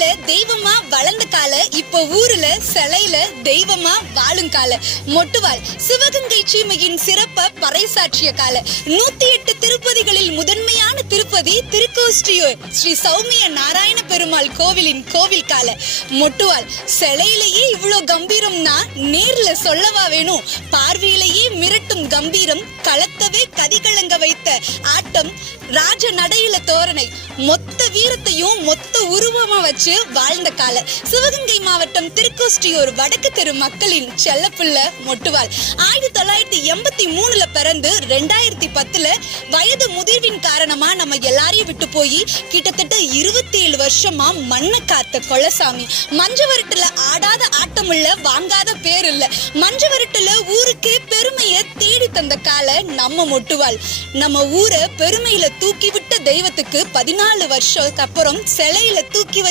கோவில்ல தெய்வமா வளர்ந்த கால, இப்ப ஊருல சிலையில தெய்வமா வாழும் கால. மொட்டுவாள் சிவகங்கை சீமையின் சிறப்ப பறைசாற்றிய கால. 108 திருப்பதிகளில் முதன்மையான திருப்பதி திருக்கோஷ்டியூர் ஸ்ரீ சௌமிய நாராயண பெருமாள் கோவிலின் கோவில் கால. மொட்டுவாள் சிலையிலேயே இவ்வளோ கம்பீரம்னா நேர்ல சொல்லவா வேணும். பார்வையிலேயே மிரட்டும் கம்பீரம், களத்தவே கதிகலங்க வைத்த ஆட்டம், ராஜ நடையில தோரணை, மொத்த வீரத்தையும் மொத்த உருவமா வச்சு வாழ்ந்த கால. சிவகங்கை மாவட்டம் திருக்கோஷ்டியூர் வடக்கு தெரு மக்களின் செல்லப்புள்ள மொட்டுவாள். 1983 பிறந்து 2010 வயது முதிர்வின் காரணமா நம்ம எல்லாரையும் விட்டு போய் கிட்டத்தட்ட 27 வருஷமா மண்ணை காத்த கொலசாமி. மஞ்சவரட்டுல ஆடாத ஆட்டம் இல்ல, வாங்காத பேர் இல்ல. மஞ்சவரட்டுல ஊருக்கே பெருமையை தேடி தந்த கால நம்ம மொட்டுவாள். நம்ம ஊரை பெருமையில தூக்கி விட்ட தெய்வத்துக்கு 14 வருஷத்துக்கு அப்புறம் சிலையில தூக்கி வச்ச